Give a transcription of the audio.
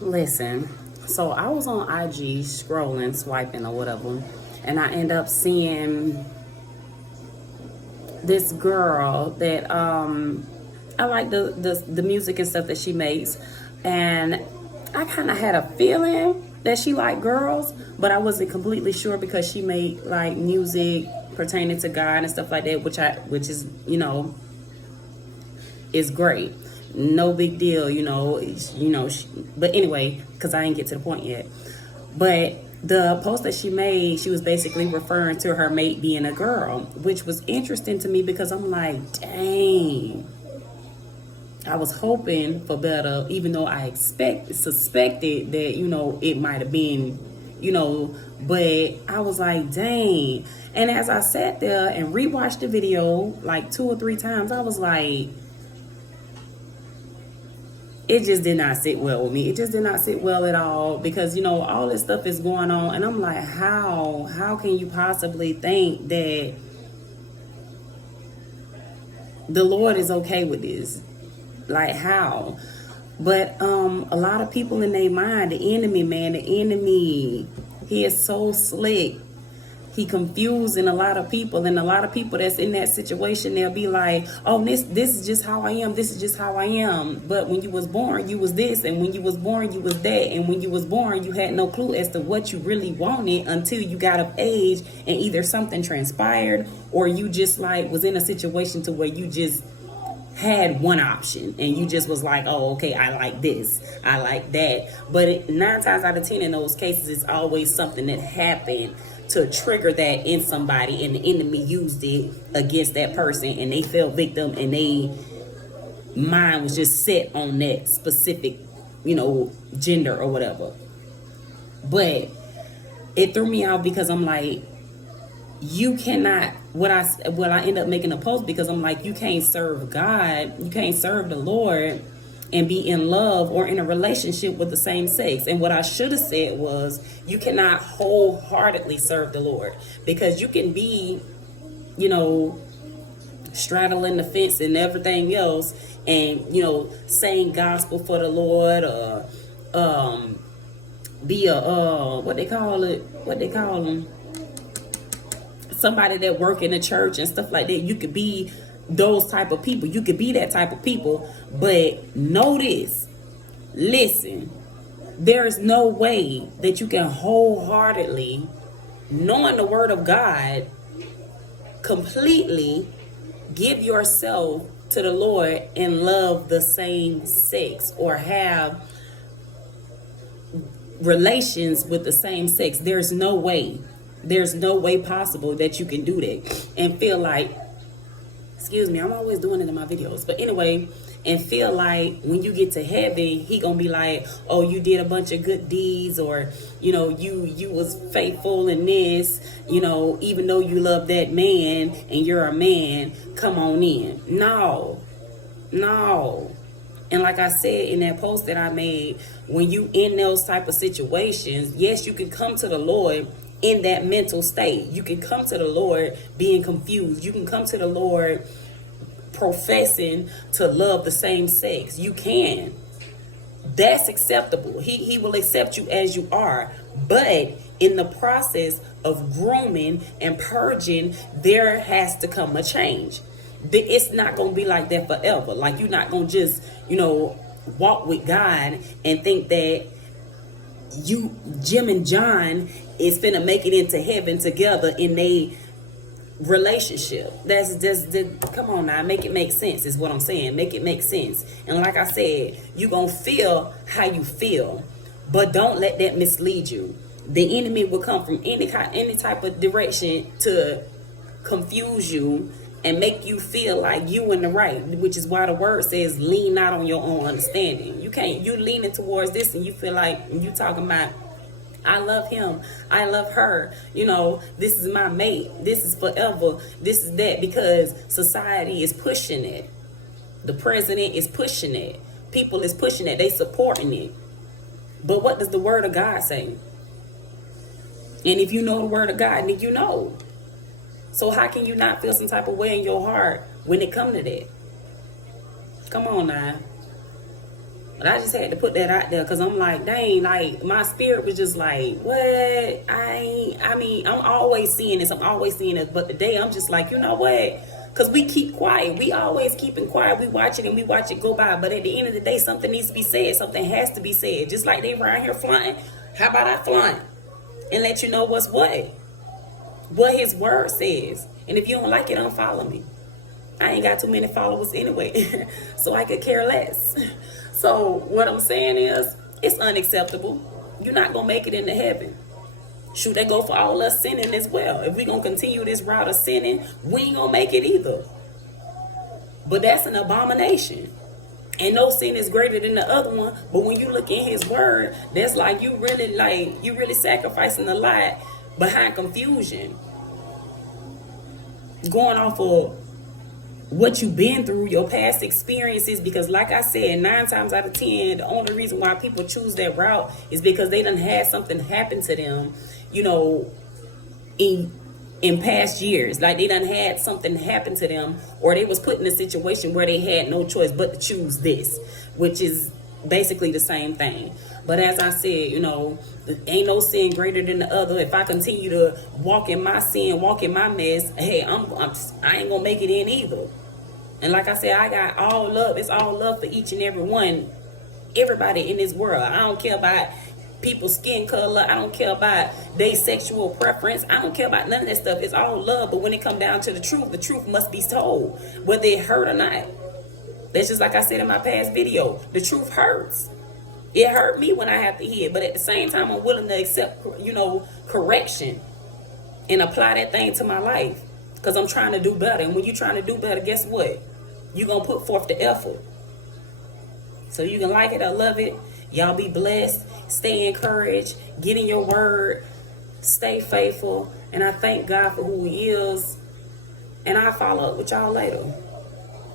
Listen, so I was on IG scrolling, swiping or whatever, and I end up seeing this girl that I like the music and stuff that she makes, and I kind of had a feeling that she liked girls, but I wasn't completely sure because she made like music pertaining to God and stuff like that, which is is great. No big deal, but anyway, because I didn't get to the point yet. But the post that she made, she was basically referring to her mate being a girl, which was interesting to me because I'm like, dang. I was hoping for better, even though I suspected that, it might have been, but I was like, dang. And as I sat there and rewatched the video like 2 or 3 times, I was like, it just did not sit well with me. It just did not sit well at all because all this stuff is going on, and I'm like, how can you possibly think that the Lord is okay with this? Like, how? But a lot of people in their mind, the enemy, he is so slick. He confusing a lot of people, and a lot of people that's in that situation, they'll be like, oh, this is just how I am, this is just how I am. But when you was born, you was this, and when you was born, you was that, and when you was born, you had no clue as to what you really wanted until you got of age, and either something transpired or you just like was in a situation to where you just had one option and you just was like, oh, okay, I like this, I like that. But 9 times out of 10 in those cases, it's always something that happened to trigger that in somebody, and the enemy used it against that person, and they fell victim, and they mind was just set on that specific gender or whatever. But it threw me out because I'm like, you cannot, what I end up making a post because I'm like, you can't serve God, you can't serve the Lord and be in love or in a relationship with the same sex. And what I should have said was, you cannot wholeheartedly serve the Lord, because you can be, straddling the fence and everything else, and saying gospel for the Lord, or be a what they call them, somebody that work in the church and stuff like that. You could be those type of people. You could be that type of people. But notice, listen, there is no way that you can wholeheartedly, knowing the word of God, completely give yourself to the Lord and love the same sex or have relations with the same sex. There's no way. There's no way possible that you can do that and feel like, excuse me, I'm always doing it in my videos, but anyway, and feel like when you get to heaven, he gonna be like, oh, you did a bunch of good deeds, or you was faithful in this, even though you love that man and you're a man, come on in. No. And like I said in that post that I made, when you in those type of situations, yes, you can come to the Lord in that mental state. You can come to the Lord being confused. You can come to the Lord professing to love the same sex. You can. That's acceptable. He will accept you as you are. But in the process of grooming and purging, there has to come a change. It's not going to be like that forever. Like, you're not going to just, walk with God and think that Jim and John is finna make it into heaven together in a relationship. That's just, come on now, make it make sense is what I'm saying. Make it make sense. And like I said, you gonna feel how you feel, but don't let that mislead you. The enemy will come from any type of direction to confuse you and make you feel like you in the right, which is why the word says lean not on your own understanding. You leaning towards this and you feel like you talking about, I love him, I love her, this is my mate, this is forever, this is that, because society is pushing it. The president is pushing it. People is pushing it. They supporting it. But what does the word of God say? And if you know the word of God, then you know. So how can you not feel some type of way in your heart when it come to that? Come on now. But I just had to put that out there because I'm like, dang, like my spirit was just like, what? I'm always seeing this. I'm always seeing it. But today I'm just like, you know what? Because we keep quiet. We always keeping quiet. We watch it and we watch it go by. But at the end of the day, something needs to be said. Something has to be said. Just like they around here flying. How about I flying? And let you know what's what his word says. And if you don't like it, unfollow me. I ain't got too many followers anyway. So I could care less. So what I'm saying is, it's unacceptable. You're not going to make it into heaven. Shoot, they go for all us sinning as well. If we're going to continue this route of sinning, we ain't going to make it either. But that's an abomination. And no sin is greater than the other one. But when you look in his word, that's like you really sacrificing a lot behind confusion. Going off of what you've been through, your past experiences, because like I said, 9 times out of 10, the only reason why people choose that route is because they done had something happen to them, in past years. Like they done had something happen to them, or they was put in a situation where they had no choice but to choose this, which is basically the same thing. But as I said, ain't no sin greater than the other. If I continue to walk in my sin, walk in my mess, hey, I ain't gonna make it in either. And like I said, I got all love. It's all love for each and every one, everybody in this world. I don't care about people's skin color. I don't care about their sexual preference. I don't care about none of that stuff. It's all love. But when it comes down to the truth must be told, whether it hurt or not. That's just like I said in my past video. The truth hurts. It hurt me when I have to hear it, but at the same time, I'm willing to accept, correction and apply that thing to my life because I'm trying to do better. And when you're trying to do better, guess what? You're going to put forth the effort. So you can like it or love it. Y'all be blessed. Stay encouraged. Get in your word. Stay faithful. And I thank God for who he is. And I'll follow up with y'all later.